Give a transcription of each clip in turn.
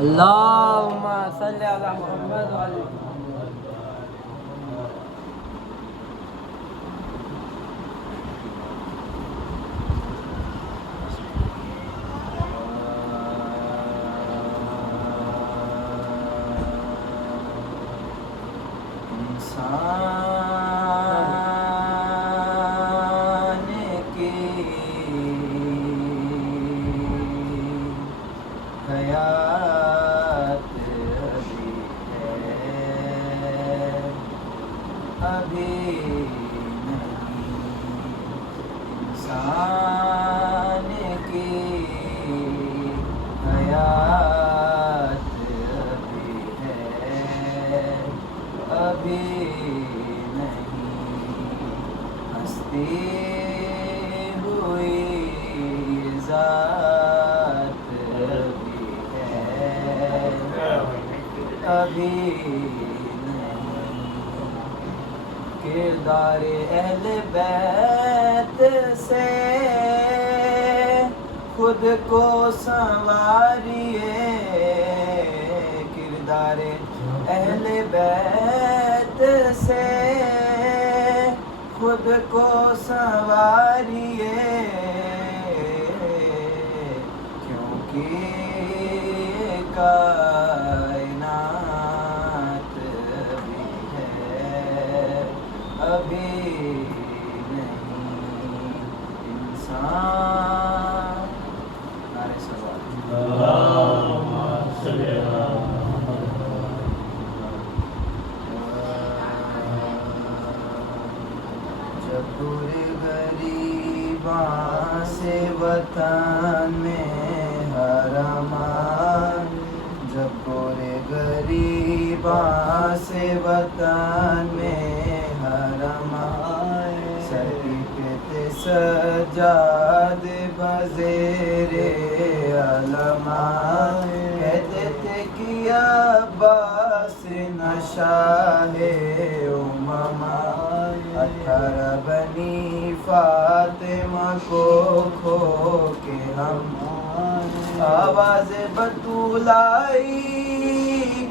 اللہم صلی علی محمد وعلی کردار اہل بیت سے خود کو سنواریے، کردار اہل بیت سے خود کو سنواریے، کیونکہ کائنات بھی ہے ابھی نہیں انسان۔ نعرہ سوال اللہم صلی علی جب پورے غریباں سے وطن میں حرم آئے، جب پورے غریباں سے وطن میں حرم آئے، سر پہ سجاد بزیر علم آئے، کہتے تھے کہ عباس نہ شاہ امم آئے، 18 بنی فاطمہ کو کھو کے ہم آواز بطول آئی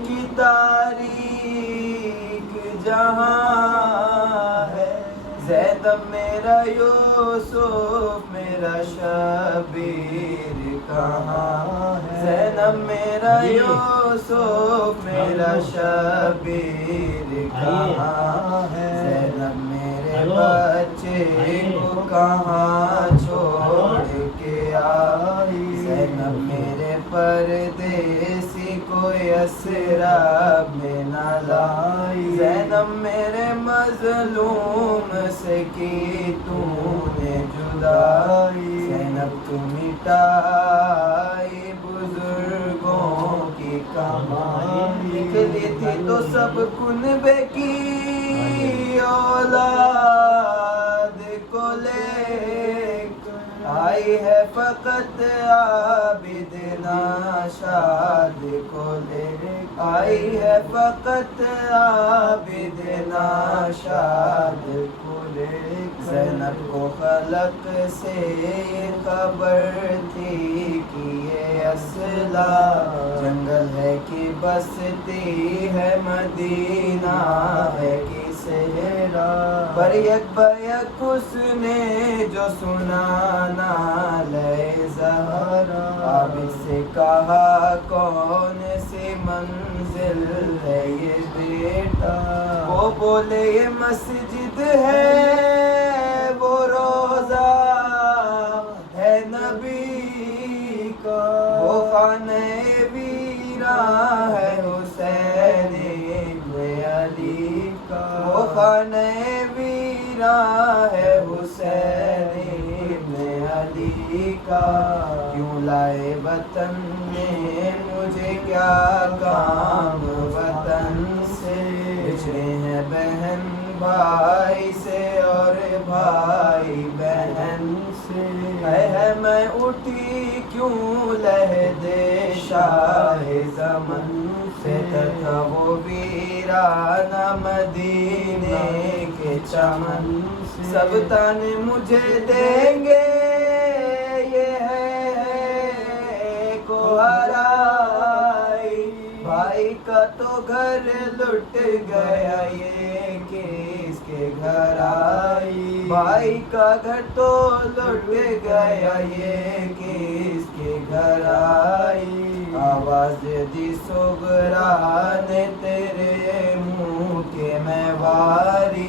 کی تاریخ جہاں ہے، زینب میرا یوسف میرا شبیر کہاں ہے، زینب میرا یوسف میرا شبیر کہاں ہے، زینب میرے بچے کو کہاں چھوڑ کے آئی، زینب میرے پردیسی کو یثرب میں نہ لائی، زینب میرے مظلوم سے کی تو نے جدائی، زینب تو مٹائی بزرگوں کی کمائی، نکلی تھی تو سب کنبے کی اولاد کو لے آئی ہے، فقط عابد ناشاد کو لے آئی ہے، فقط عابد ناشاد کو لے، زینب کو خلق سے یہ خبر تھی کہ یہ اصلا جنگل ہے کہ بستی ہے، مدینہ ہے کہ صحرا، پر یک بیک اس نے جو سنا نالے زہرا، اب اس سے کہا کون سی منزل ہے یہ بیٹا، وہ بولے یہ مسجد ہے، وہ روزہ ہے نبی کا، وہ خانہ ویراں ہے حسین ابن علی کا، وہ خانہ ویراں ہے حسین ابن علی کا، کیوں لائے وطن میں مجھے کیا کام وطن سے، بچھڑے ہیں بہن بھائی سے اور بھائی بہن سے، ہے میں اٹھی کیوں لہدے شاہ زمن سے، تھا وہ ویرانہ مدینے کے چمن سے، سب تن مجھے دیں گے یہ ہے تو گھر لٹ گیا یہ کس کے گھر آئی بھائی کا گھر تو لٹ گیا یہ کس کے گھر آئی آواز دی صغرا نے تیرے منہ کے میں واری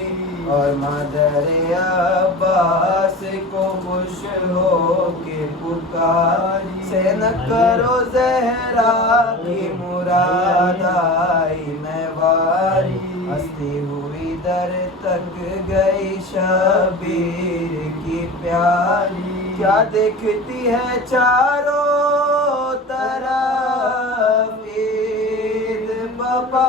اور مدر عباس کو خوش ہو کے پکاری سے نہ کرو زہرا کی مراد آئی میں واری ہستی ہوئی در تک گئی شبیر کی پیاری کیا دیکھتی ہے چاروں طرف عید بپا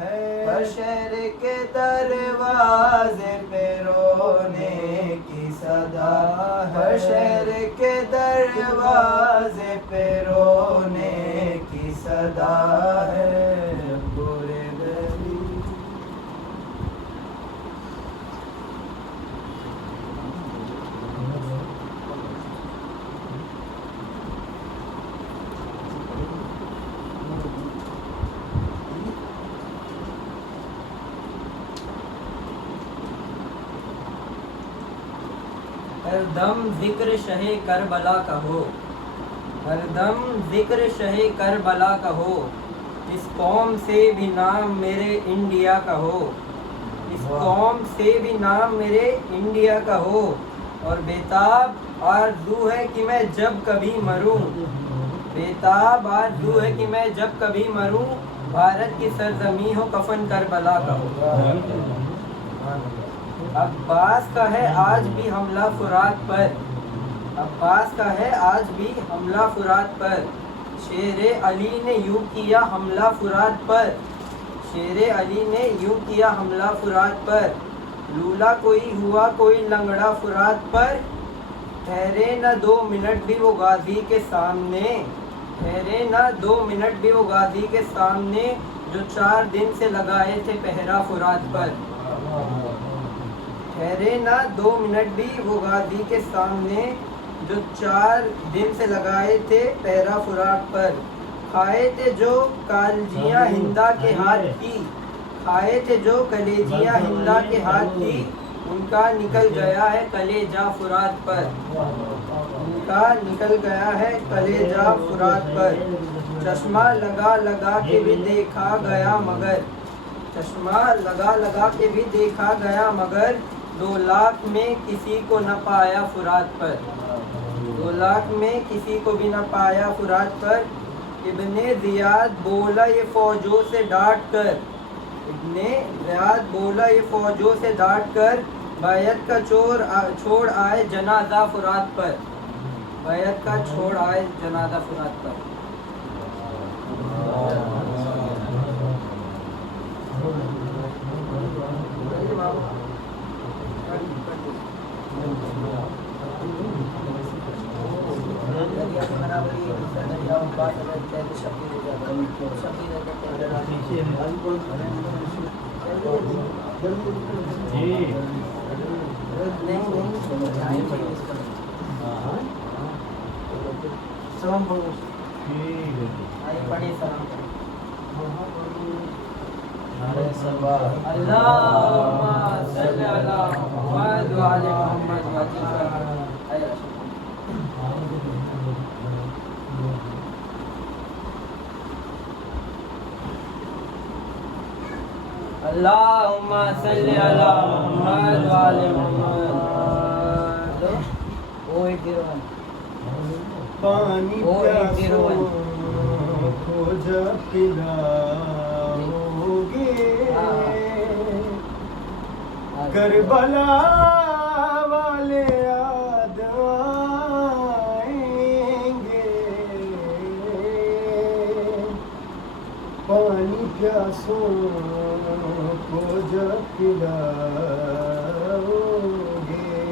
ہے شہر کے دروازے پہ رونے کی صدا ہے شہر کے دروازے پہ رونے کی صدا ہے برے دلی ہر دم ذکر شہ کربلا کا ہو ہر دم ذکر شہ کربلا کا ہو اس قوم سے بھی نام میرے انڈیا کا ہو اس قوم سے بھی نام میرے انڈیا کا ہو اور بیتاب آرزو ہے کہ میں جب کبھی مروں بیتاب آرزو ہے کہ میں جب کبھی مروں بھارت کی سرزمین ہو کفن کربلا کا ہو عباس کا ہے آج بھی حملہ فرات پر عباس کا ہے آج بھی حملہ فرات پر شیر علی نے یوں کیا حملہ فرات پر شیر علی نے یوں کیا حملہ فرات پر لولا کوئی ہوا کوئی لنگڑا فرات پر ٹھہرے نہ 2 منٹ بھی وہ غازی کے سامنے ٹھہرے نہ 2 منٹ بھی وہ غازی کے سامنے جو 4 دن سے لگائے تھے پہرا فرات پر ٹھہرے نہ 2 منٹ بھی وہ غازی کے سامنے جو 4 دن سے لگائے تھے پہرا فرات پر کھائے تھے جو کالجیاں ہندا کے ہاتھ کی کھائے تھے جو کلیجیاں ہندا کے ہاتھ کی ان کا نکل گیا ہے کلیجہ فرات پر ان کا نکل گیا ہے کلیجہ فرات پر چشمہ لگا لگا کے بھی دیکھا گیا مگر چشمہ لگا لگا کے بھی دیکھا گیا مگر 2 لاکھ میں کسی کو نہ پایا فرات پر 2 لاکھ میں کسی کو بھی نہ پایا فرات پر ابن زیاد بولا یہ فوجوں سے ڈانٹ کر ابن زیاد بولا یہ فوجوں سے ڈانٹ کر بیعت کا چھوڑ آئے جنازہ فرات پر بیعت کا چھوڑ آئے جنازہ فرات پر سلام پڑھو پڑھیے سلام اللہم صلی علی محمد وعلی محمد اللہم صلی علی محمد وعلی محمد پانی پیاسوں کو جب پلاؤ گے کربلا والے یاد آئیں گے پانی پیاسوں کو جب پلاؤ گے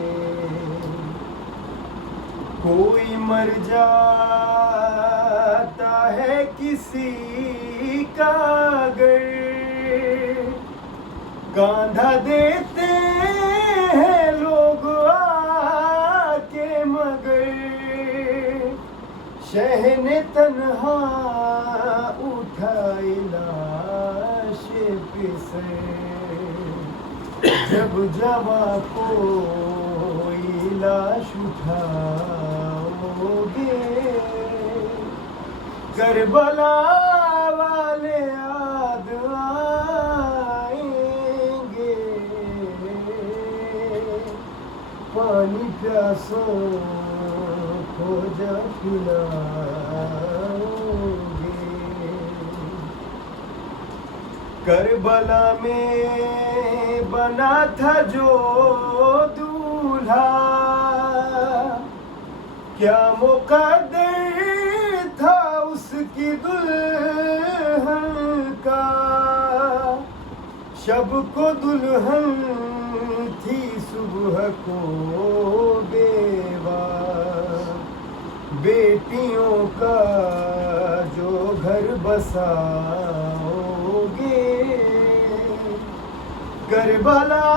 کوئی مر جاتا ہے کسی کا اگر کاندھا دیتے ہیں لوگ آ کے مگر شہن تنہا اٹھا اٹھائے لاش پسر جب جواں کوئی لاش اٹھاؤ گے کربلا والے یاد آئیں گے پانی پیاسوں کو جب پلاؤ گے کربلا میں بنا تھا جو دولہا کیا مقدر تھا اس کی دلہن کا شب کو دلہن تھی صبح کو بیوہ بیٹیوں کا جو گھر بساؤ گے کربلا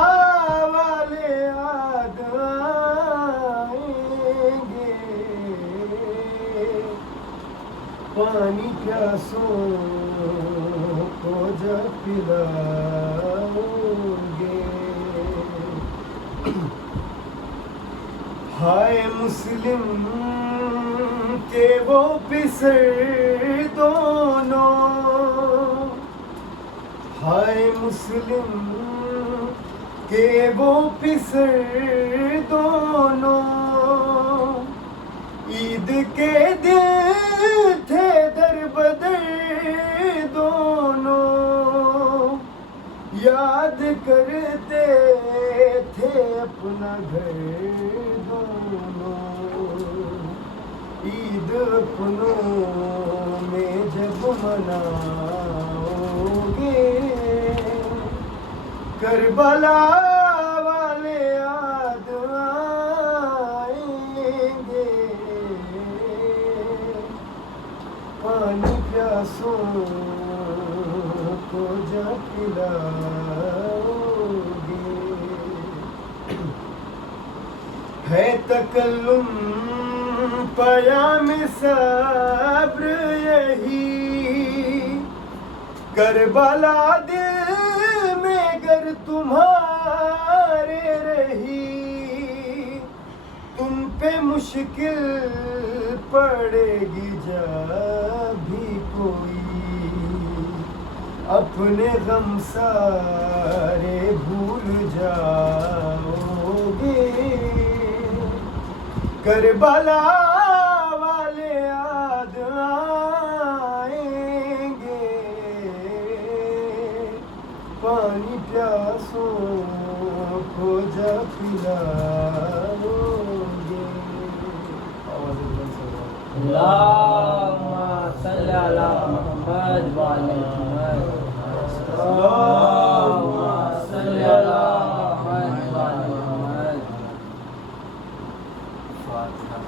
والے یاد آئیں گے پانی پیاسوں کو جب پلاؤ گے ہائے مسلم کے وہ پسر دونوں ہائے مسلم کے وہ پسر دونوں عید کے دن تھے در بدر دونوں یاد کرتے تھے اپنا گھر دونوں عید اپنوں میں جب مناؤ گے کربلا والے یاد آئیں گے پانی پیاسوں کو جب پلاؤ گے ہے تکلم پیام صبر یہی کربلا دل میں گر تمہارے رہی تم پہ مشکل پڑے گی جب بھی کوئی اپنے غم سارے بھول جاؤ گے کربلا والے یاد آئیں گے پانی پیاسوں کو جب پلاؤ گے اللہم صلی علی محمد وعلی محمد اللہم صلی علی محمد وعلی محمد فاتحہ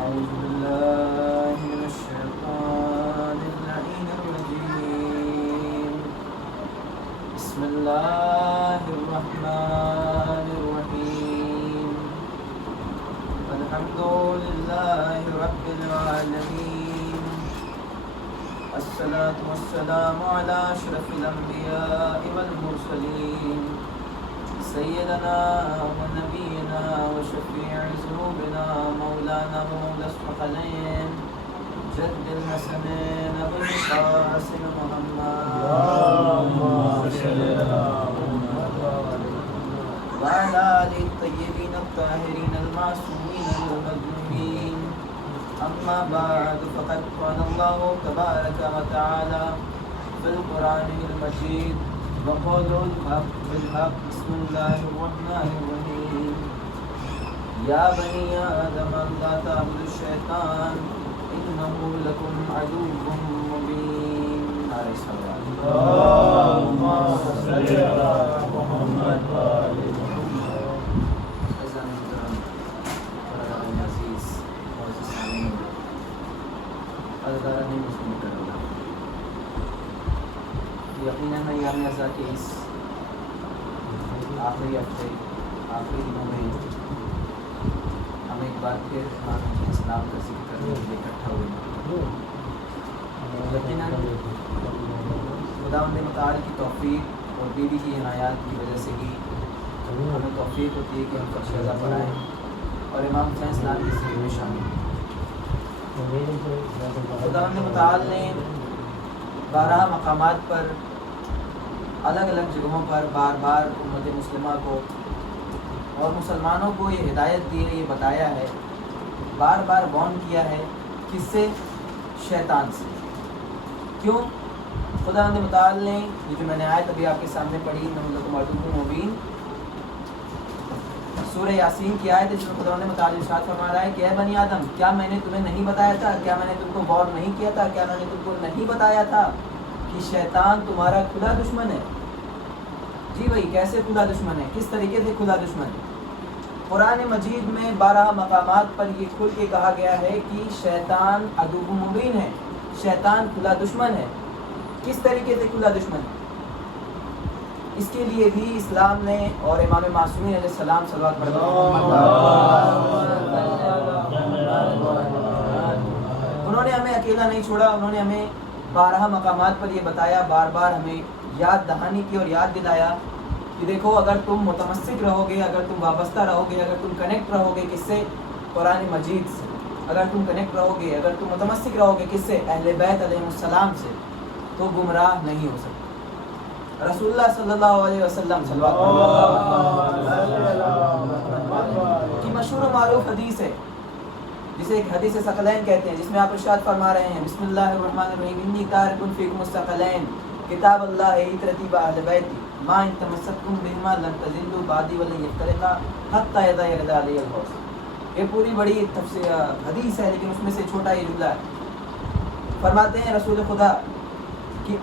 أعوذ بالله من الشيطان اللعين الرجيم بسم الله الرحمن الرحيم الحمد لله رب العالمين الصلاة والسلام على أشرف الأنبياء والمرسلين سيدنا ونبينا وشفيع ذنوبنا مولانا مولى الثقلين جد الحسنين أبي القاسم محمد وعلى آله الطيبين الطاهرين المعصومين المظلومين أما بعد فقد قال الله تبارك وتعالى في القرآن المجيد وقولوا الحق بالحق بسم الله الرحمن الرحيم يا بني آدم لا تعبدوا الشيطان إنه لكم عدو مبين عليه الصلاة اللهم صل على محمد وآل محمد. یقیناً ایام ازا کے اس آخری ہفتے آخری دنوں میں ہم ایک بار پھر اسلام کا ذکر کرنے کے لیے اکٹھا ہوئے. یقیناً خداوند متعال کی توفیق اور بیوی کی عنایات کی وجہ سے ہی ہمیں توفیق ہوتی ہے کہ ہم فرش ازا پڑھائیں اور امام حسین اسلام کی ذکر میں شامل ہیں. خداوند متعال نے 12 مقامات پر الگ الگ جگہوں پر بار بار امت مسلمہ کو اور مسلمانوں کو یہ ہدایت دی ہے، یہ بتایا ہے، بار بار وارن کیا ہے، کس سے؟ شیطان سے. کیوں؟ خداوند متعال نے یہ جو میں نے آیت ابھی آپ کے سامنے پڑھی مبین سورہ یاسین کی آیت ہے جس میں خداوند متعال ارشاد فرما رہا ہے کہ اے بنی آدم، کیا میں نے تمہیں نہیں بتایا تھا، کیا میں نے تم کو وارن نہیں کیا تھا، کیا میں نے تم کو نہیں بتایا تھا کہ شیطان تمہارا کھلا دشمن ہے؟ جی بھائی، کیسے کھلا دشمن ہے؟ کس طریقے سے کھلا دشمن ہے؟ قرآن مجید میں 12 مقامات پر یہ کھل کے کہا گیا ہے کہ شیطان عدو مبین ہے، شیطان کھلا دشمن ہے. کس طریقے سے کھلا دشمن ہے؟ اس کے لیے بھی اسلام نے اور امام معصومین علیہ السلام صلوات پڑھتے انہوں نے ہمیں اکیلا نہیں چھوڑا. انہوں نے ہمیں 12 مقامات پر یہ بتایا، بار بار ہمیں یاد دہانی کی اور یاد دلایا کہ دیکھو، اگر تم متمسک رہو گے، اگر تم وابستہ رہو گے، اگر تم کنیکٹ رہو گے کس سے؟ قرآن مجید سے. اگر تم کنیکٹ رہو گے، اگر تم متمسک رہو گے کس سے؟ اہل بیت علیہ السلام سے، تو گمراہ نہیں ہو سکتے. رسول اللہ صلی اللہ علیہ وسلم کی مشہور و معروف حدیث ہے جسے ایک حدیث ثقلین کہتے ہیں، جس میں آپ ارشاد فرما رہے ہیں بسم اللہ الرحمن الرحیم انی تارک فیکم الثقلین کتاب اللہ عترتی واہل بیتی ما ان تمسکتم بہما لن تضلوا بعدی ولن یفترقا حتی اذا یرد علی الحوض. یہ پوری بڑی حدیث ہے، لیکن اس میں سے چھوٹا یہ جملہ ہے. فرماتے ہیں رسول خدا کہ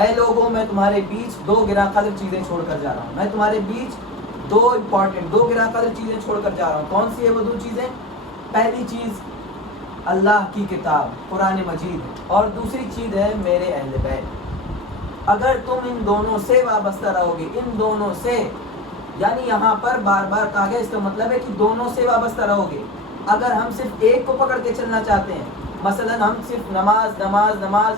اے لوگوں، میں تمہارے بیچ 2 گراں قدر چیزیں چھوڑ کر جا رہا ہوں. میں تمہارے بیچ 2 گراں قدر چیزیں چھوڑ کر جا رہا ہوں. کون سی ہے وہ 2 چیزیں؟ پہلی چیز اللہ کی کتاب قرآن مجید ہے، اور دوسری چیز ہے میرے اہل بیت. اگر تم ان دونوں سے وابستہ رہو گے، ان دونوں سے، یعنی یہاں پر بار بار کہا گیا، اس کا مطلب ہے کہ دونوں سے وابستہ رہو گے. اگر ہم صرف ایک کو پکڑ کے چلنا چاہتے ہیں، مثلا ہم صرف نماز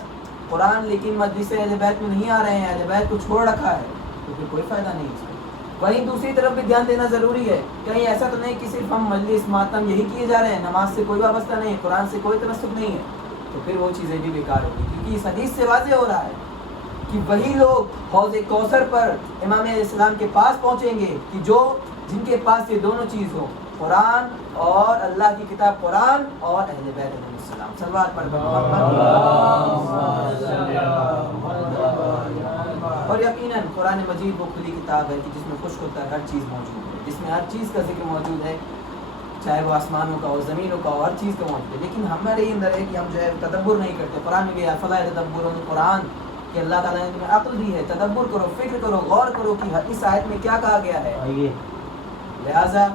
قرآن، لیکن مجلس اہل بیت میں نہیں آ رہے ہیں، اہل بیت کو چھوڑ رکھا ہے، تو پھر کوئی فائدہ نہیں اس کا. وہیں دوسری طرف بھی دھیان دینا ضروری ہے. کہیں ایسا تو نہیں کہ صرف ہم مجلس ماتم یہی کیے جا رہے ہیں، نماز سے کوئی وابستہ نہیں ہے، قرآن سے کوئی تناسب نہیں ہے، تو پھر وہ چیزیں بھی بیکار ہوگی. کیونکہ اس حدیث سے واضح ہو رہا ہے کہ وہی لوگ حوض کوثر پر امام علیہ السلام کے پاس پہنچیں گے کہ جن کے پاس یہ دونوں چیز ہو، قرآن اور اللہ کی کتاب قرآن اور اہل بیت علیہ السلام. صلوات پڑھ اور یقیناً قرآن مجید وہ کھلی کتاب ہے کہ جس میں خشک ہوتا ہے ہر چیز موجود ہے، جس میں ہر چیز کا ذکر موجود ہے، چاہے وہ آسمانوں کا ہو، زمینوں کا ہو، ہر چیز کا موجود ہے. لیکن ہمارے اندر ہے کہ ہم جو ہے تدبر نہیں کرتے. قرآن میں بھی افلا یتدبرون القرآن کہ اللہ تعالیٰ نے تمہیں عقل دی ہے، تدبر کرو، فکر کرو، غور کرو کہ اس آیت میں کیا کہا گیا ہے. لہٰذا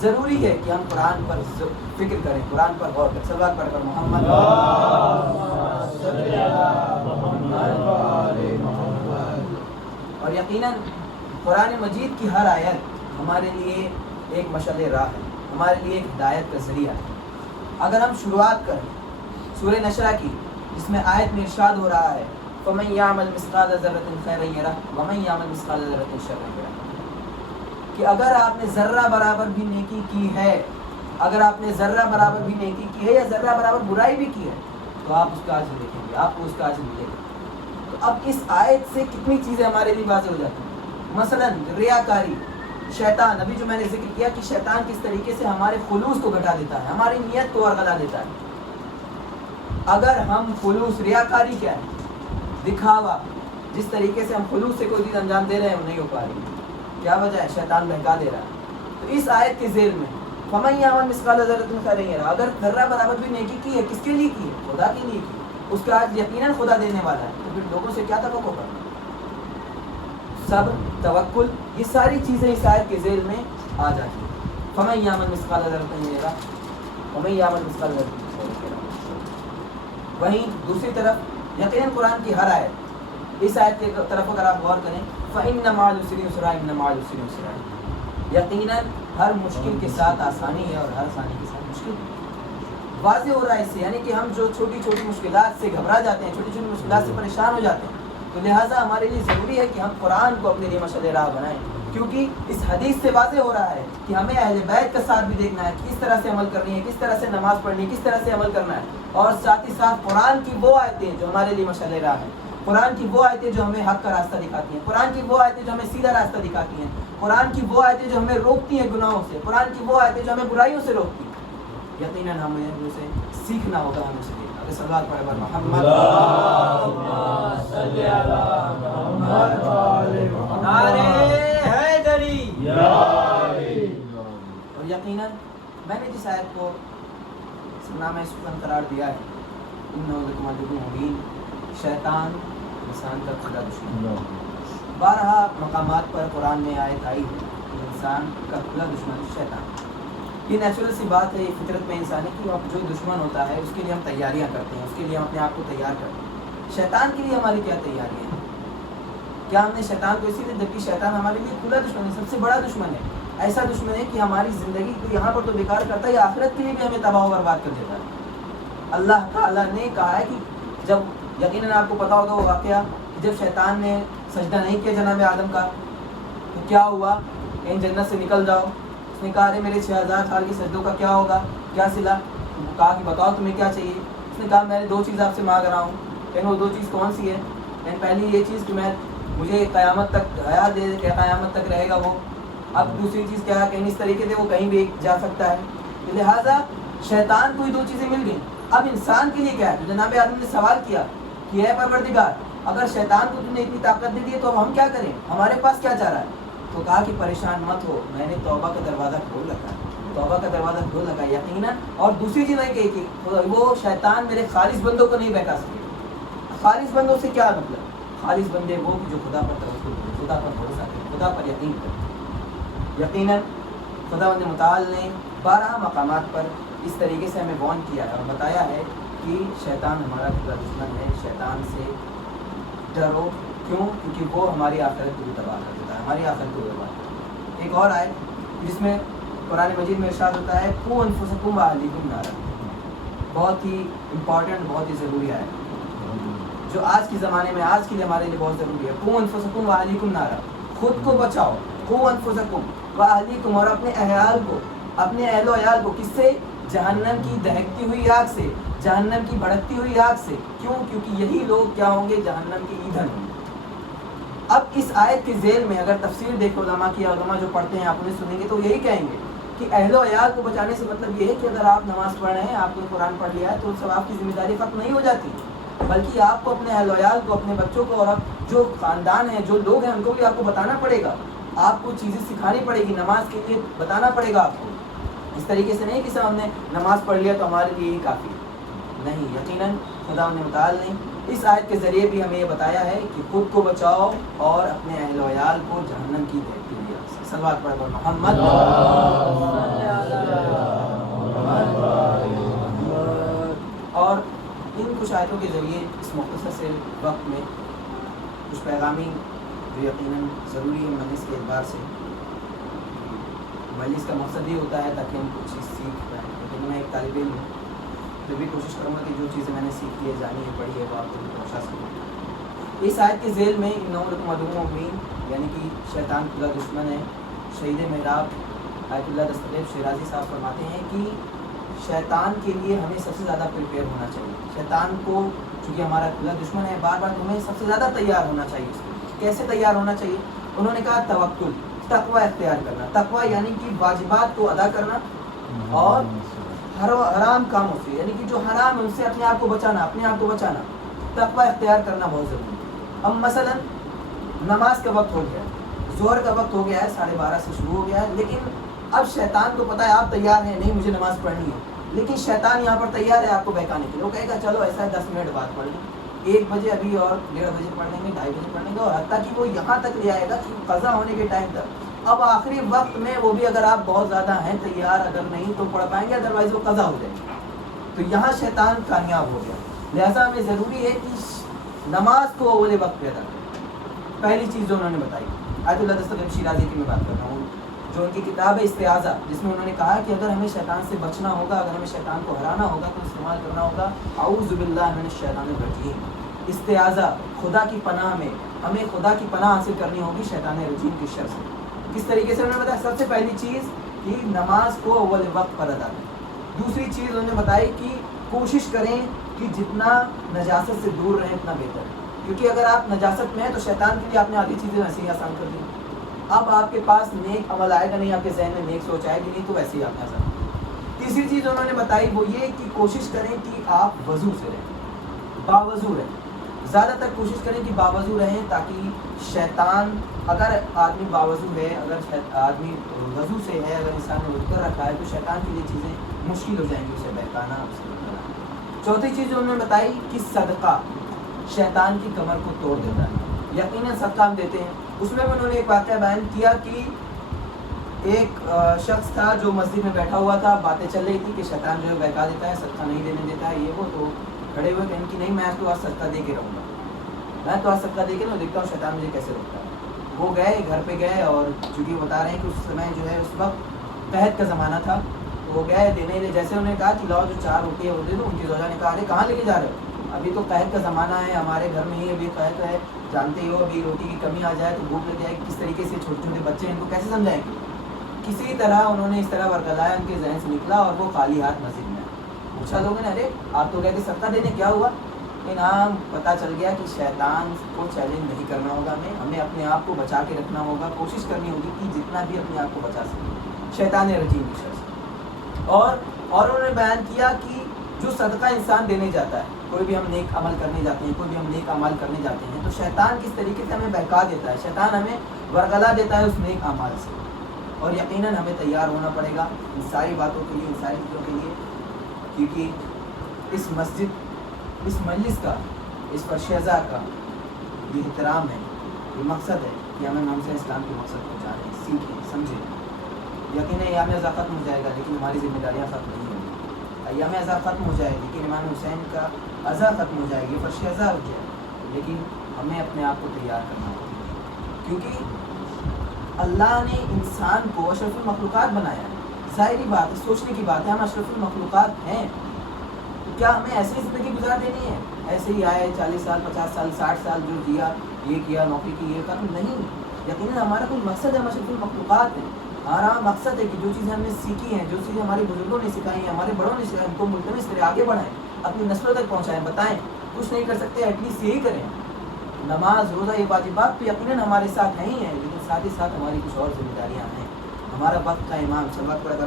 ضروری ہے کہ ہم قرآن پر فکر کریں، قرآن پر غور کریں. صلوات پڑھ کر محمد. اور یقیناً قرآن مجید کی ہر آیت ہمارے لیے ایک مشعل راہ ہے، ہمارے لیے ایک ہدایت کا ذریعہ ہے. اگر ہم شروعات کریں سورہ نشرہ کی، جس میں آیت میں ارشاد ہو رہا ہے فَمَن يَعْمَلْ مِثْقَالَ ذَرَّةٍ خَيْرًا يَرَهُ وَمَن يَعْمَلْ مِثْقَالَ ذَرَّةٍ شَرًّا يَرَهُ، کہ اگر آپ نے ذرہ برابر بھی نیکی کی ہے، اگر آپ نے ذرہ برابر بھی نیکی کی ہے یا ذرہ برابر برائی بھی کی ہے، تو آپ اس کا اجر دیکھیں گے، آپ کو اس کا اجر ملے گا. تو اب اس آیت سے کتنی چیزیں ہمارے لیے واضح ہو جاتی ہیں. مثلا ریاکاری، شیطان، ابھی جو میں نے ذکر کیا کہ شیطان کس طریقے سے ہمارے خلوص کو گھٹا دیتا ہے، ہماری نیت کو ورگلا دیتا ہے. اگر ہم خلوص، ریاکاری کیا ہے؟ دکھاوا. جس طریقے سے ہم خلوص سے کوئی چیز انجام دے رہے ہیں وہ نہیں ہو پا رہی ہے، کیا وجہ ہے؟ شیطان بہکا دے رہا ہے. تو اس آیت کے ذیل میں فَمَن يَعْمَلْ مِثْقَالَ ذَرَّةٍ خَيْرًا يَرَهُ، اگر ذرہ برابر بھی نیکی کی ہے، کس کے لیے کی ہے؟ خدا کے لیے کی ہے. اس کا آج یقیناً خدا دینے والا ہے. تو پھر لوگوں سے کیا توقع کرنا؟ صبر، توکل، یہ ساری چیزیں اس آیت کے ذیل میں آ جاتی ہیں. فَمَن يَعْمَلْ مِثْقَالَ ذَرَّةٍ يَرَهُ وَمَن يَعْمَلْ مِثْقَالَ ذَرَّةٍ شَرًّا يَرَهُ. وہیں دوسری طرف یقیناً قرآن کی ہر آیت اس آیت کی طرف اگر آپ غور کریں فَإِنَّ مَعَ الْعُسْرِ يُسْرًا إِنَّ مَعَ الْعُسْرِ يُسْرًا، یقیناً ہر مشکل کے ساتھ آسانی ہے اور ہر آسانی کے ساتھ مشکل ہے۔ واضح ہو رہا ہے اس سے، یعنی کہ ہم جو چھوٹی چھوٹی مشکلات سے گھبرا جاتے ہیں، چھوٹی چھوٹی مشکلات سے پریشان ہو جاتے ہیں، تو لہٰذا ہمارے لیے ضروری ہے کہ ہم قرآن کو اپنے لیے مشعل راہ بنائیں، کیونکہ اس حدیث سے واضح ہو رہا ہے کہ ہمیں اہل بیت کا ساتھ بھی دیکھنا ہے، کس طرح سے عمل کرنی ہے، کس طرح سے نماز پڑھنی ہے، کس طرح سے عمل کرنا ہے، اور ساتھ ہی ساتھ قرآن کی وہ آیتیں جو ہمارے لیے مشعل راہ ہیں، قرآن کی وہ آیتیں جو ہمیں حق کا راستہ دکھاتی ہیں، قرآن کی وہ آیتیں جو ہمیں سیدھا راستہ دکھاتی ہیں، قرآن کی وہ آیتیں جو ہمیں روکتی ہیں گناہوں سے، قرآن کی وہ آیتیں جو ہمیں برائیوں سے روکتی ہیں، یقیناً ہمیں اسے سیکھنا ہوگا، ہمیں اسے دیکھنا ہوگا۔ صلوات پڑھے بر محمد۔ نعرے حیدری۔ اور یقیناً میں نے جس آیت کو نام سخن قرار دیا ہے، انہ لکم عدو مبین، شیطان انسان کا کھلا دشمن، بارہا مقامات پر قرآن میں آیت آئی ہے کہ انسان کا کھلا دشمن شیطان۔ یہ نیچرل سی بات ہے، یہ فطرت میں انسان ہے کہ جو دشمن ہوتا ہے اس کے لیے ہم تیاریاں کرتے ہیں، اس کے لیے ہم اپنے آپ کو تیار کرتے ہیں۔ شیطان کے لیے ہماری کیا تیاریاں ہیں؟ کیا ہم نے شیطان کو اسی لیے، جبکہ شیطان ہمارے لیے کھلا دشمن ہے، سب سے بڑا دشمن ہے، ایسا دشمن ہے کہ ہماری زندگی کو یہاں پر تو بیکار کرتا ہے، یا آخرت کے لیے بھی ہمیں تباہ و برباد کر دیتا ہے۔ اللہ تعالیٰ نے کہا ہے کہ جب یقیناً آپ کو پتا ہوگا وہ واقعہ، جب شیطان نے سجدہ نہیں کیا جناب آدم کا تو کیا ہوا؟ کہیں جنت سے نکل جاؤ، اس نے کہا ارے میرے 6000 سال کی سجدوں کا کیا ہوگا، کیا صلہ؟ کہا کہ بتاؤ تمہیں کیا چاہیے؟ اس نے کہا میں نے 2 چیز آپ سے مانگ رہا ہوں۔ کہیں وہ 2 چیز کون سی ہے؟ پہلی یہ چیز کہ مجھے قیامت تک حیات دے، کہ قیامت تک رہے گا وہ۔ اب دوسری چیز کیا ہے؟ کہیں اس طریقے سے وہ کہیں بھی جا سکتا ہے۔ لہٰذا شیطان کو ہی 2 چیزیں مل گئیں۔ اب انسان کے لیے کیا ہے؟ تو جناب آدم نے سوال کیا کہ اے پروردگار، اگر شیطان کو تم نے اتنی طاقت دے دی ہے تو اب ہم کیا کریں؟ ہمارے پاس کیا چارہ ہے؟ تو کہا کہ پریشان مت ہو، میں نے توبہ کا دروازہ کھول رکھا ہے، توبہ کا دروازہ کھول رکھا ہے یقیناً۔ اور دوسری چیز ہے کہ وہ شیطان میرے خالص بندوں کو نہیں بہکا سکے۔ خالص بندوں سے کیا مطلب؟ خالص بندے وہ جو خدا پر توکل کرے، خدا پر بھروسہ کرے، خدا پر یقین کرے۔ یقیناً خداوند متعال نے 12 مقامات پر اس طریقے سے ہمیں وارن کیا ہے اور بتایا ہے کہ شیطان ہمارا خدا دشمن ہے، شیطان سے ڈرو۔ کیوں؟ کیونکہ وہ ہماری آخرت کو بھی تباہ کر دیتا ہے، ہماری آخرت کو برباد کر دیتا ہے۔ ایک اور آیت جس میں قرآن مجید میں ارشاد ہوتا ہے قوا انفسکم واہلیکم نارا، بہت ہی امپورٹنٹ، بہت ہی ضروری آیت جو آج کے زمانے میں، آج کے لیے ہمارے لیے بہت ضروری ہے۔ قوا انفسکم واہلیکم نارا، خود کو بچاؤ، قوا انفسکم واہلیکم، اور اپنے اہل کو، اپنے اہل و عیال کو، کس سے؟ جہنم کی دہکتی ہوئی آگ سے، جہنم کی بھڑکتی ہوئی آگ سے۔ کیوں؟ کیونکہ یہی لوگ کیا ہوں گے؟ جہنم کے ایندھن ہوں گے۔ اب اس آیت کے ذیل میں اگر تفسیر دیکھو علماء کی، علماء جو پڑھتے ہیں آپ انہیں سنیں گے تو یہی کہیں گے کہ اہل و عیال کو بچانے سے مطلب یہ ہے کہ اگر آپ نماز پڑھ رہے ہیں، آپ نے قرآن پڑھ لیا ہے تو سب آپ کی ذمہ داری ختم نہیں ہو جاتی، بلکہ آپ کو اپنے اہل و عیال کو، اپنے بچوں کو، اور جو خاندان ہیں، جو لوگ ہیں، ان کو بھی آپ کو بتانا پڑے گا، آپ کو چیزیں سکھانی پڑے گی، نماز کے لیے بتانا پڑے گا آپ کو۔ اس طریقے سے نہیں کہ صرف ہم نے نماز پڑھ لیا تو ہمارے لیے ہی کافی نہیں، یقیناً خدا متعال نے اس آیت کے ذریعے بھی ہمیں یہ بتایا ہے کہ خود کو بچاؤ اور اپنے اہل و عیال کو جہنم کی دہکتی ہوئی آگ سے۔ صلوات پڑھ کر محمد۔ اور ان کچھ آیتوں کے ذریعے اس مختصر سے وقت میں کچھ پیغامی جو یقیناً ضروری ہے مجلس کے اعتبار سے۔ مجلس کا مقصد یہ ہوتا ہے تاکہ ہم کچھ چیز سیکھ پائیں، لیکن میں ایک طالب علم ہوں، پھر بھی کوشش کروں گا کہ جو چیزیں میں نے سیکھی ہے، جانی ہے، پڑھی ہے، وہ آپ کو بھی پہنچا سکوں۔ اس آیت کے ذیل میں انہ لکم عدو مبین، یعنی کہ شیطان کھلا دشمن ہے۔ شہید محراب آیت اللہ دستگیر شیرازی صاحب فرماتے ہیں کہ شیطان کے لیے ہمیں سب سے زیادہ پریپیئر ہونا چاہیے۔ شیطان کو چونکہ ہمارا کھلا دشمن ہے، بار بار ہمیں سب سے زیادہ تیار ہونا چاہیے اس کے لیے۔ کیسے تیار ہونا چاہیے؟ انہوں نے کہا توکل، تقوی اختیار کرنا۔ تقوی یعنی کہ واجبات کو ادا کرنا اور حرام کاموں سے، یعنی کہ جو حرام ہے ان سے اپنے آپ کو بچانا، اپنے آپ کو بچانا، تقوی اختیار کرنا بہت ضروری ہے۔ اب مثلا نماز کا وقت ہو گیا، ظہر کا وقت ہو گیا ہے، 12:30 سے شروع ہو گیا ہے، لیکن اب شیطان کو پتہ ہے آپ تیار ہیں، نہیں مجھے نماز پڑھنی ہے، لیکن شیطان یہاں پر تیار ہے آپ کو بہکانے کے لیے۔ وہ کہے گا چلو ایسا ہے 10 منٹ بعد پڑھ لیں، 1 بجے ابھی اور 1:30 بجے پڑھ لیں گے، 2:30 بجے پڑھ لیں گے، اور حتیٰ کہ وہ یہاں تک لے آئے گا کہ قضا ہونے کے ٹائم تک۔ اب آخری وقت میں وہ بھی اگر آپ بہت زیادہ ہیں تیار، اگر نہیں تو پڑھ پائیں گے، ادروائز وہ قضا ہو جائے گی۔ تو یہاں شیطان کامیاب ہو گیا۔ لہٰذا ہمیں ضروری ہے کہ نماز کو اول وقت پہ ادا کریں. پہلی چیز جو انہوں نے بتائی آیت اللہ دستگیر شیرازی کی میں بات کر رہا ہوں, جو ان کی کتاب ہے استعاذہ, جس میں انہوں نے کہا کہ اگر ہمیں شیطان سے بچنا ہوگا, اگر ہمیں شیطان کو ہرانا ہوگا تو استعمال کرنا ہوگا اعوذ باللہ من الشیطان الرجیم. استعاذہ, خدا کی پناہ میں, ہمیں خدا کی پناہ حاصل کرنی ہوگی شیطان رجیم کی شر سے. کس طریقے سے انہوں نے بتایا؟ سب سے پہلی چیز کہ نماز کو اول وقت پر ادا کریں. دوسری چیز انہوں نے بتائی کہ کوشش کریں کہ جتنا نجاست سے دور رہیں اتنا بہتر ہے, کیونکہ اگر آپ نجاست میں ہیں تو شیطان کے لیے آپ نے آدھی چیزیں ویسے ہی آسان کر دی. اب آپ کے پاس نیک عمل آئے گا نہیں, آپ کے ذہن میں نیک سوچ آئے گی نہیں, تو ویسے ہی آپ نے آسان. تیسری چیز انہوں نے بتائی وہ یہ کہ کوشش کریں کہ آپ وضو سے رہیں, باوضو رہیں. زیادہ تر کوشش کریں کہ باوضو رہیں, تاکہ شیطان, اگر آدمی باوضو ہے, اگر آدمی وضو سے ہے, اگر انسان نے وضو کر رکھا ہے, تو شیطان کے لیے چیزیں مشکل ہو جائیں گی اسے بہکانا, اسے بہکانا. چوتھی چیز جو انہوں نے بتائی کہ صدقہ شیطان کی کمر کو توڑ دیتا ہے. یقیناً صدقہ ہم دیتے ہیں. اس میں بھی انہوں نے ایک واقعہ بیان کیا کہ ایک شخص تھا جو مسجد میں بیٹھا ہوا تھا, باتیں چل رہی تھی کہ شیطان جو ہے بہکا دیتا ہے, صدقہ نہیں دینے دیتا ہے, یہ وہ. تو کھڑے ہوئے کہیں کہ نہیں, میں تو آج صدقہ دے کے رہوں گا, میں تو آج صدقہ دے کے دیکھتا ہوں شیطان مجھے کیسے روکتا ہے. وہ گئے, گھر پہ گئے, اور چونکہ بتا رہے ہیں کہ اس سمے جو ہے اس وقت قحط کا زمانہ تھا, تو وہ گئے دینے. جیسے انہوں نے کہا کہ لاؤ جو 4 روٹی ہے وہ دے دو, ان کی زوجہ نے کہا ارے کہاں لے کے جا رہے ہو, ابھی تو قحط کا زمانہ ہے, ہمارے گھر میں ہی ابھی قحط ہے, جانتے ہی ہو ابھی روٹی کی کمی آ جائے تو بھوک لگ جائے گی, کس طریقے سے چھوٹے چھوٹے بچے ہیں ان کو کیسے سمجھائیں گے. کسی طرح انہوں نے اس طرح ورگلایا, ان کے ذہن سے نکلا, اور وہ خالی ہاتھ مسجد میں. پوچھا لوگوں نے ارے آپ تو کہتے صدقہ دینے, کیا ہوا؟ انعام پتہ چل گیا کہ شیطان کو چیلنج نہیں کرنا ہوگا, ہمیں اپنے آپ کو بچا کے رکھنا ہوگا, کوشش کرنی ہوگی کہ جتنا بھی اپنے آپ کو بچا سکے شیطان رجیم کی شر سے. اور انہوں نے بیان کیا کہ جو صدقہ انسان دینے جاتا ہے, کوئی بھی ہم نیک عمل کرنے جاتے ہیں, کوئی بھی ہم نیک اعمال کرنے جاتے ہیں, تو شیطان کس طریقے سے ہمیں بہکا دیتا ہے, شیطان ہمیں ورگلا دیتا ہے اس نیک اعمال سے. اور یقیناً ہمیں تیار ہونا پڑے گا ان ساری باتوں کے لیے, ان ساری چیزوں کے لیے, کیونکہ اس مسجد, اس مجلس کا, اس فرشیزہ کا یہ احترام ہے, یہ مقصد ہے کہ ہمیں امام حسین اسلام کے مقصد پہنچانے, سیکھیں, سمجھیں. یقیناً ایام ازا ختم ہو جائے گا لیکن ہماری ذمہ داریاں ختم نہیں ہوں گی. ایام ازا ختم ہو جائے لیکن امام حسین کا ازا ختم ہو جائے گی, فرش ازا ہو جائے, لیکن ہمیں اپنے آپ کو تیار کرنا ہوگا, کیونکہ اللہ نے انسان کو اشرف المخلوقات بنایا ہے. ظاہری بات ہے, سوچنے کی بات ہے, ہم اشرف المخلوقات ہیں, تو کیا ہمیں ایسی زندگی گزار دینی ہے, ایسے ہی آئے 40 سال 50 سال 60 سال جو دیا, یہ کیا, نوکری کی, یہ ختم نہیں. یقیناً ہمارا کوئی مقصد ہے, ہم اشرف المخلوقات ہیں. ہمارا مقصد ہے کہ جو چیزیں ہم نے سیکھی ہیں, جو چیزیں ہمارے بزرگوں نے سکھائی ہیں, ہمارے بڑوں نے سکھائی, ان کو ملتمس کریں, آگے بڑھائیں, اپنی نسلوں تک پہنچائیں, بتائیں. کچھ نہیں کر سکتے, ایٹ لیسٹ یہی کریں. نماز روزہ یہ واجبات تو یقیناً ہمارے ساتھ نہیں ہیں, لیکن ساتھ ہی ساتھ ہماری کچھ اور ذمہ داریاں ہیں. ہمارا وقت کا امام صلوات پڑھ کر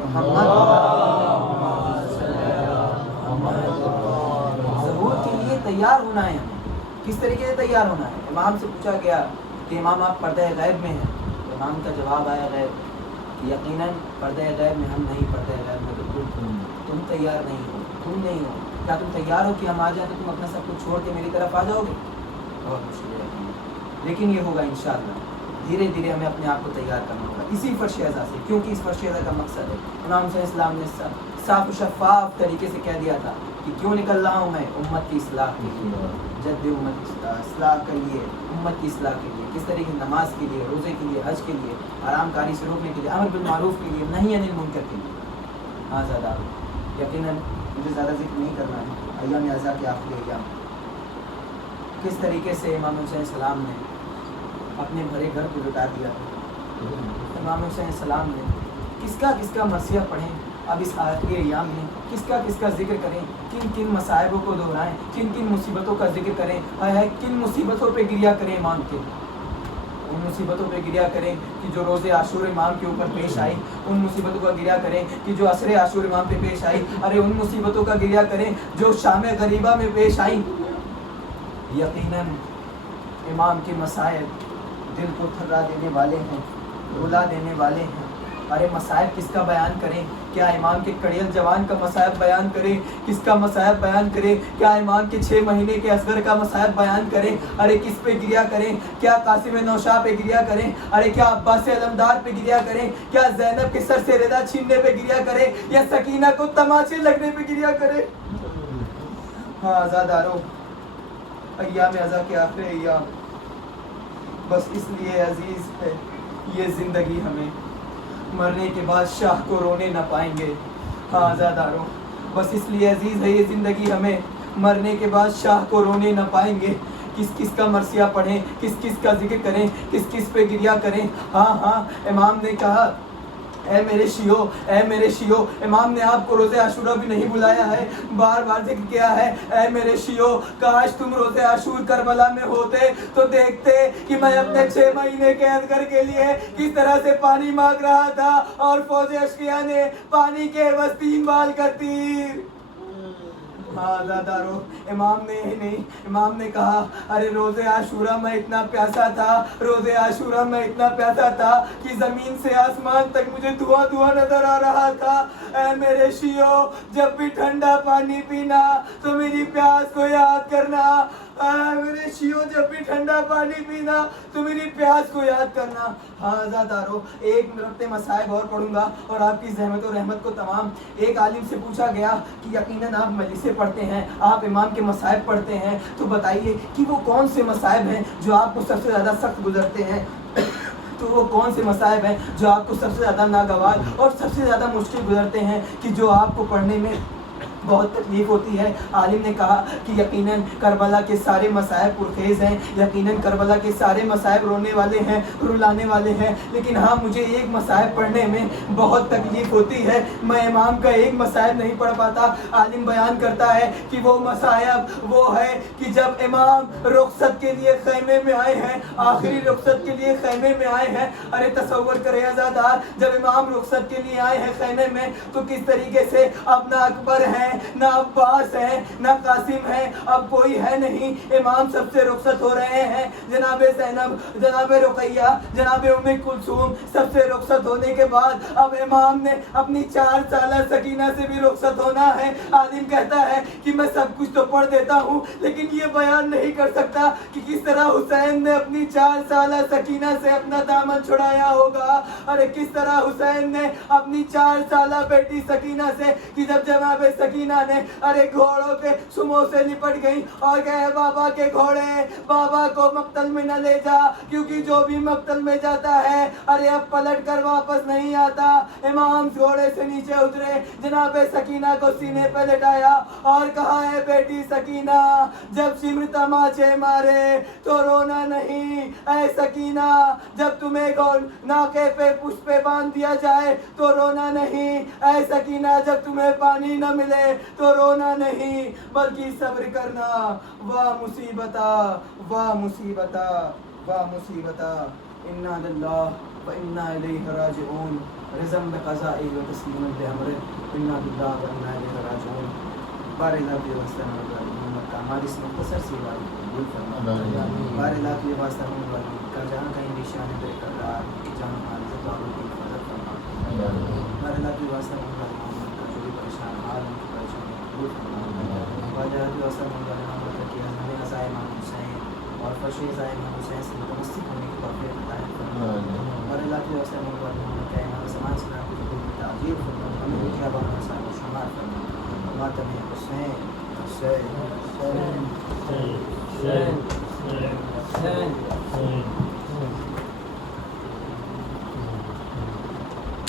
ظہور کے لیے تیار ہونا ہے. ہمیں کس طریقے سے تیار ہونا ہے؟ امام سے پوچھا گیا کہ امام آپ پردہ غیب میں ہیں, امام کا جواب آیا غیب, یقیناً پردہ غیب میں ہم نہیں, پردہ غیب میں تو تم تیار نہیں ہو, تم نہیں ہو. کیا تم تیار ہو کہ ہم آ جائیں تو تم اپنا سب کچھ چھوڑ کے میری طرف آ جاؤ گے؟ بہت مشکل ہے, لیکن یہ ہوگا انشاءاللہ. دھیرے دھیرے ہمیں اپنے آپ کو تیار کرنا ہوگا اسی فرش اعضا سے, کیونکہ اس فرش اعضا کا مقصد ہے. امام حسین اسلام نے صاف و شفاف طریقے سے کہہ دیا تھا کہ کیوں نکل رہا ہوں میں, امت کی اصلاح کے لیے, جد امت کی اصلاح کے لیے, امت کی اصلاح کے لیے. کس طریقے نماز کے لیے, روزے کے لیے, حج کے لیے, حرام کاری سے روکنے کے لیے, امر بالمعروف کے لیے, نہی عن المنکر کے لیے. ہاں زیادہ یقیناً مجھے زیادہ ذکر نہیں کرنا ہے. ایام اعضا کے آخری ایام, کس طریقے سے امام حسین السلام نے اپنے بھرے گھر کو لٹا دیا. امام حسین السلام نے کس کا مرثیہ پڑھیں اب اس آخری ایام میں, کس کا ذکر کریں, کن کن مصائبوں کو دہرائیں, کن کن مصیبتوں کا ذکر کریں, کن مصیبتوں پہ گریا کریں امام کے. ان مصیبتوں پہ گریا کریں کہ جو روز عاشور امام کے اوپر پیش آئی, ان مصیبتوں کا گریا کریں کہ جو عصر عاشور امام پہ پیش آئی, ارے ان مصیبتوں کا گریا کریں جو شام غریبہ میں پیش آئی. یقیناً امام کے مصائب دل کو تھرا دینے والے ہیں, رلا دینے والے ہیں. ارے مصائب کس کا بیان کریں؟ کیا امام کے کڑیل جوان کا مصائب بیان کریں؟ کس کا مصائب بیان کریں؟ کیا امام کے 6 مہینے کے اصغر کا مصائب بیان کریں؟ ارے کس پہ گریا کریں؟ کیا قاسم نوشا پہ گریا کریں؟ ارے کیا عباس علمدار پہ گریا کریں؟ کیا زینب کے سر سے رضا چھیننے پہ گریا کریں, یا سکینہ کو تماچے لگنے پہ گریا کریں؟ ہاں آزادارو, ایام ازا کے آخر ایام. بس اس لیے عزیز ہے یہ زندگی ہمیں مرنے کے بعد شاہ کو رونے نہ پائیں گے. ہاں آزاداروں، بس اس لیے عزیز ہے یہ زندگی ہمیں مرنے کے بعد شاہ کو رونے نہ پائیں گے. کس کس کا مرثیہ پڑھیں، کس کس کا ذکر کریں، کس کس پہ گریا کریں. ہاں ہاں امام نے کہا اے میرے شیعو، اے میرے شیعو، امام نے آپ کو روزے عاشورہ بھی نہیں بلایا ہے، بار بار ذکر کیا ہے اے میرے شیعو کاش تم روزے عاشور کربلا میں ہوتے تو دیکھتے کہ میں اپنے 6 مہینے کے اذکر کے لیے کس طرح سے پانی مانگ رہا تھا اور فوج اشقیہ نے پانی کے عوض 3 بال کا تیر. ہاں آزادارو، امام نے ہی نہیں، امام نے کہا ارے روزے عاشورہ میں اتنا پیاسا تھا، روزے عاشورہ میں اتنا پیاسا تھا کہ زمین سے آسمان تک مجھے دھواں دھواں نظر آ رہا تھا. اے میرے شیعو جب بھی ٹھنڈا پانی پینا تو میری پیاس کو یاد کرنا. اے میرے شیعو جب بھی ٹھنڈا پانی پینا تو میری پیاس کو یاد کرنا. ہاں عزادارو، ایک مرتبہ مصائب اور پڑھوں گا اور آپ کی زحمت و رحمت کو تمام. ایک عالم سے پوچھا گیا کہ یقیناً آپ مجلسیں پڑھتے ہیں، آپ امام کے مصائب پڑھتے ہیں، تو بتائیے کہ وہ کون سے مصائب ہیں جو آپ کو سب سے زیادہ سخت گزرتے ہیں. تو وہ کون سے مصائب ہیں جو آپ کو سب سے زیادہ ناگوار اور سب سے زیادہ مشکل گزرتے ہیں کہ جو آپ کو پڑھنے میں بہت تکلیف ہوتی ہے. عالم نے کہا کہ یقیناً کربلا کے سارے مصائب پرخیز ہیں، یقیناً کربلا کے سارے مصائب رونے والے ہیں، رلانے والے ہیں، لیکن ہاں مجھے ایک مصائب پڑھنے میں بہت تکلیف ہوتی ہے، میں امام کا ایک مصائب نہیں پڑھ پاتا. عالم بیان کرتا ہے کہ وہ مصائب وہ ہے کہ جب امام رخصت کے لیے خیمے میں آئے ہیں، آخری رخصت کے لیے خیمے میں آئے ہیں. ارے تصور کرے عزادار، جب امام رخصت کے لیے آئے ہیں خیمے میں تو کس طریقے سے اب نہ اکبر ہیں، نہ عباس ہے، نہ قاسم ہے، اب کوئی ہے نہیں. امام سب سے رخصت ہو رہے ہیں. جناب زینب، جناب رقیہ، جناب ام کلثوم سب سے رخصت ہونے کے بعد اب امام نے اپنی 4 سالہ سکینہ سے بھی رخصت ہونا ہے. عالم کہتا ہے کہ میں سب کچھ تو پڑھ دیتا ہوں لیکن یہ بیان نہیں کر سکتا کہ کس طرح حسین نے اپنی 4 سالہ سکینہ سے اپنا دامن چھڑایا ہوگا. ارے کس طرح حسین نے اپنی 4 سالہ بیٹی سکینہ سے کہ جب جناب سکینہ نے ارے گھوڑوں کے سموں سے لپٹ گئی اور کہے بابا کے گھوڑے، بابا کو مقتل میں نہ لے جا کیونکہ جو بھی مقتل میں جاتا ہے ارے اب پلٹ کر واپس نہیں آتا. امام گھوڑے سے نیچے اترے، جناب سکینہ کو سینے پہ لٹایا اور کہا ہے بیٹی سکینہ جب سمر تماچے مارے تو رونا نہیں. اے سکینہ جب تمہیں ناکے پہ پشت پہ باندھ دیا جائے تو رونا نہیں. اے سکینہ جب تمہیں پانی نہ ملے تو رونا نہیں بلکہ صبر کرنا. واہ مصیبتا، واہ مصیبتا، واہ مصیبتا. انا للہ و انا الیہ راجعون. رضم بقضائی و تسلیم بامرہ. انا للہ و انا الیہ راجعون. بار اللہ کے واسطہ محمد کا ہماری اس مختصر سی بات قبول فرما. بار اللہ کے واسطہ محمد کا جہاں کہیں نشان تیرے کردار جہاں عزت و عظمت کی حفاظت فرما. بار اللہ کے واسطہ محمد کا جو بھی پریشان حال ان کی پریشانی قبول فرما. بار اللہ کے واسطہ محمد کا کیا ہمیں عزائے امام حسین اور فرش عزائے امام حسین سے متمسک ہونے کی توفیق عطا فرما. بار اللہ کے واسطہ محمد کا امام زمان سے آپ کو تعظیم فرما. ہمیں کیا بات حسین و شمار فرما. ماتم حسین حسین حسین حسین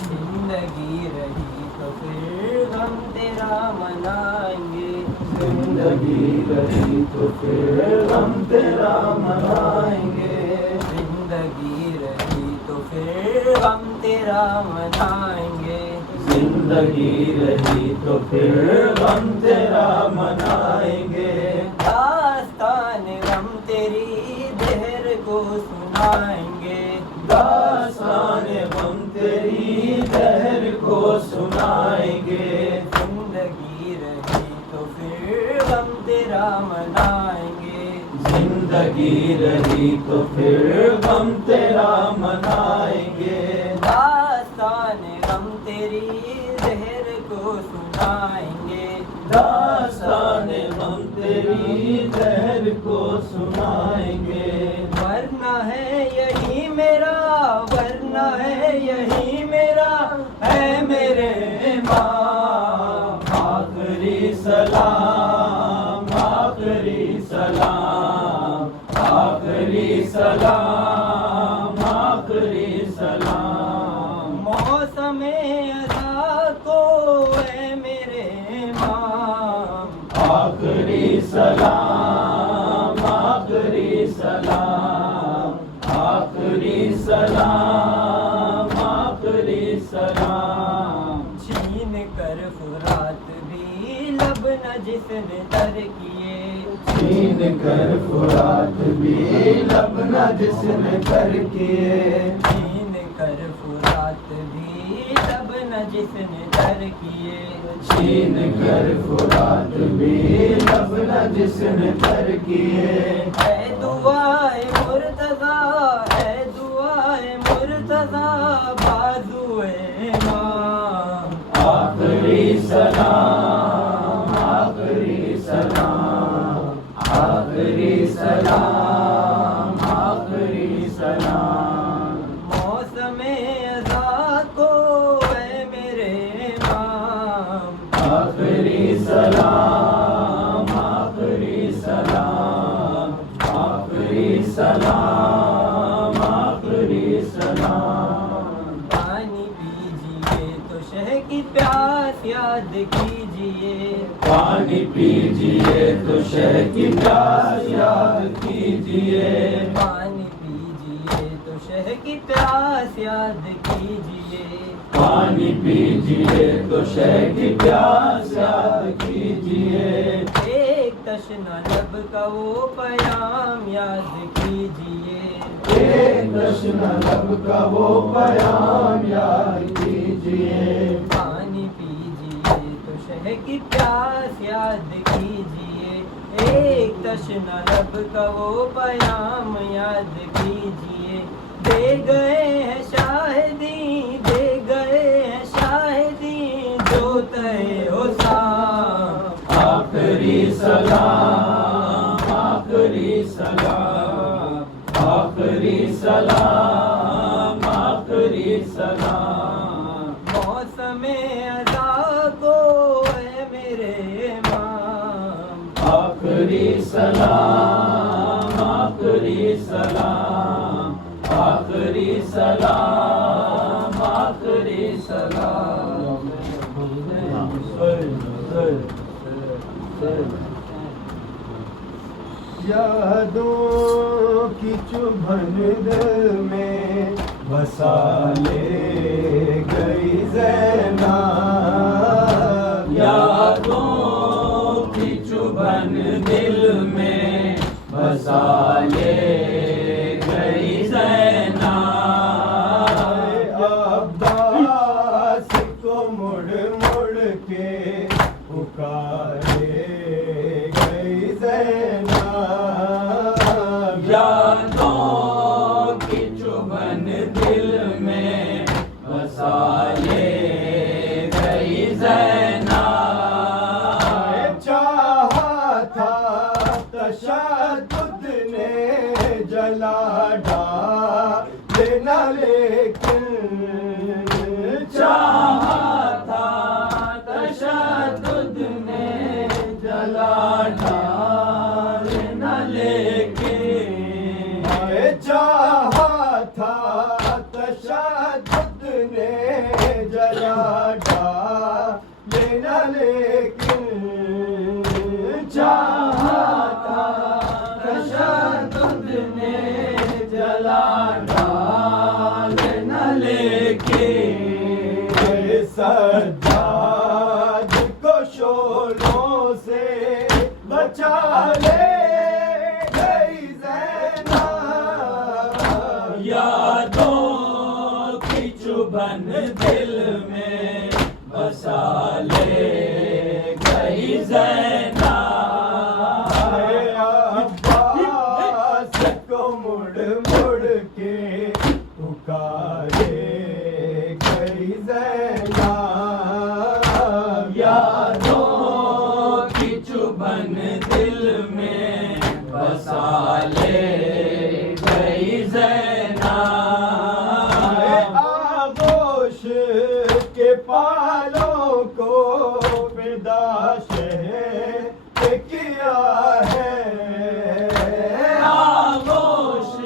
زندگی رہی تو پھر ہم تیرا منائیں گے. زندگی رہی تو پھر ہم تیرا منائیں گے. زندگی رہی تو پھر ہم تیرا منائیں گے. زندگی رہی تو پھر ہم تیرا منائیں گے. داستان غم تیری دہر کو سنائیں گے. داستان غم تیری دہر کو سنائیں گے. زندگی رہی تو پھر ہم تیرا منائیں گے. زندگی رہی تو پھر ہم تیرا منائیں گے. داستان غم تیری زہر کو سنائیں گے. داستان غم تیری دہر کو سنائیں گے. ورنہ ہے یہی میرا، ورنہ ہے یہی میرا، ہے میرے امام آخری سلام، آخری سلام. سلام آخری سلام موسم ادا کو اے میرے امام آخری سلام آخری سلام آخری سلام آخری سلام چھین کر فرات بھی لب نہ جس نے تر کیے چھین کر فرات بھی لب نہ جس نے تر کیے چھین کر فرات بھی لب نہ جس نے تر کیے چھین کر فرات بھی لب نہ جس نے تر کیے اے دعائے مرتضیٰ اے دعائے مرتضیٰ بازوئے امام آخری سلام آخری سلام آخری سلام آخری سلام موسم اذا کو اے میرے امام آخری سلام آخری سلام آخری سلام آخری سلام پانی پیجیے تو شہ کی پیاس یاد کیجیے پانی پیجیے تو شہ کی پیاس یاد کیجیے پانی پیجیے تو شہ کی پیاس یاد کیجیے پانی پیجیے تو شہ کی پیاس یاد کیجیے ایک تشنا لب کا وہ پیام یاد کیجیے ایک تشنا لب کا وہ پیام یاد کیجیے پانی پیجیے تو شہ کی پیاس یاد کیجیے ایک تشنا لب کا وہ پیام یاد کیجیے دے گئے ہیں شاہدی دے گئے ہیں شاہدی جو تے حسام آخری سلام آخری سلام آخری سلام آخری سلام موسم ادا کو اے میرے امام آخری سلام آخری سلام آخری سلام آخری سلام یادوں کی چبھن دل میں بسا لے گئی زینب یادوں کی چبھن دل میں بسا لے گئی زینب عباس کو مڑ مڑ کے پکارے گئی زینب یادوں کی چبھن دل میں بسا لے گئی زینب چاہا تھا تشدد نے جلا ڈالا لیکن چاہا تھا تشدد نے جلا ڈالنا لیکن چاہا تھا تشدد نے جلا ڈالا لیکن چاہا تھا تشدد نے جلا ڈالنا لیکن سجاد کو شولوں سے بچا لے گئی زینب یادوں کی چبھن دل میں بسا لے گئی زینب عباس کو مڑ مڑ کے پکارے گئی زینب یادوں کی چبھن دل میں بسا لے گئی زینب آغوش کے پالوں کو فدا شہر کیا ہے آغوش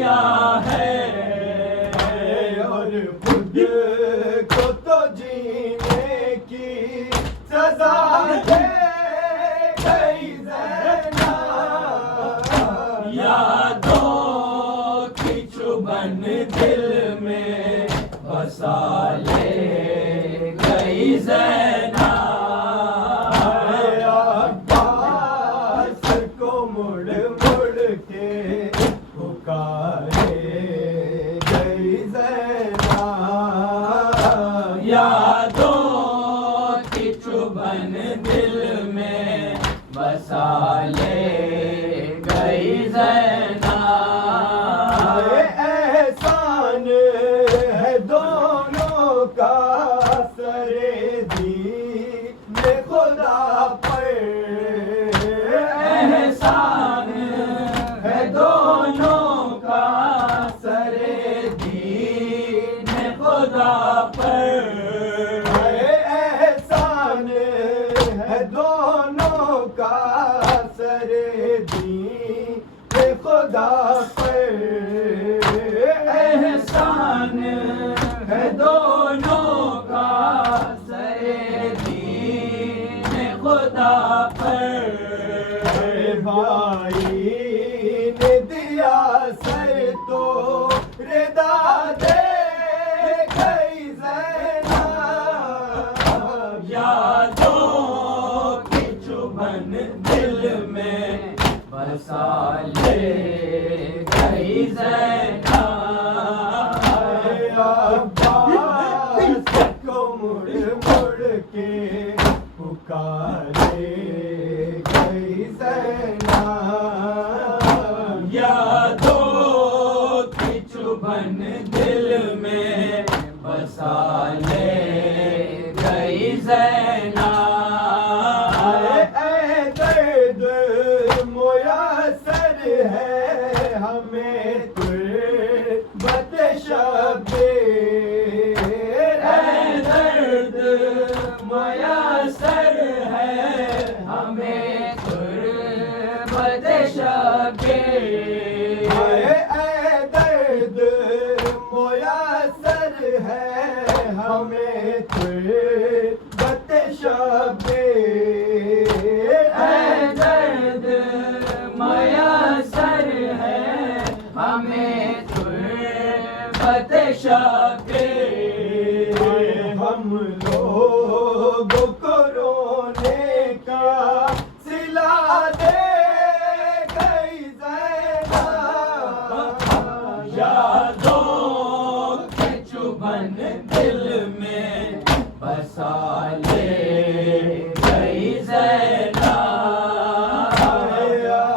دیا ہے اور خود کو تو جینے کی سزا دے گئی زینب یادوں کی چبھن دل میں بسا لے گئی زینب عباس کو مڑ مڑ کے پکارے گئی زینب یادوں کی چبھن دل میں بسا لے گئی زینب احسان ہے دونوں کا سرے دین خدا پر احسان ہے دونوں کا سرے دین خدا پر احسان ہے دونوں کا سرے دین خدا پر احسان ہے دونوں کا سرے دین خدا پر بھائی نے دیا سر تو ردا دے گئی زینب یادوں کی چبھن دل میں بسا لے گئی زینب عباس کو مڑ مڑ کے پکارے گئی زینب یادوں کی چبھن دل میں بسا لے گئی زینب اے درد میسر ہے ہمیں تربت شبیر اے درد میسر ہے ہمیں تربت شبیر اے درد میسر ہے ہمیں تربت شبیر اے درد میسر ہے ہمیں تربت شبیر ہم لوگ کو رونے کا صلہ دے گئی زینب یادوں کی چبھن دل میں بسا لے گئی زینب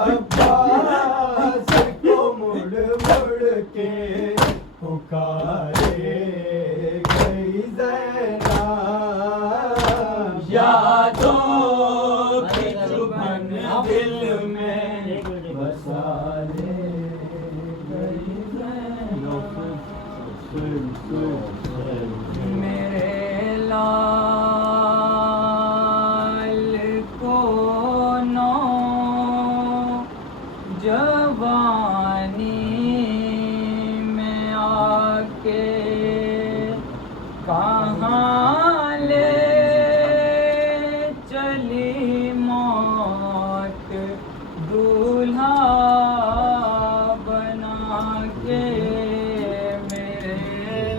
عباس کو مڑ مڑ کے پکار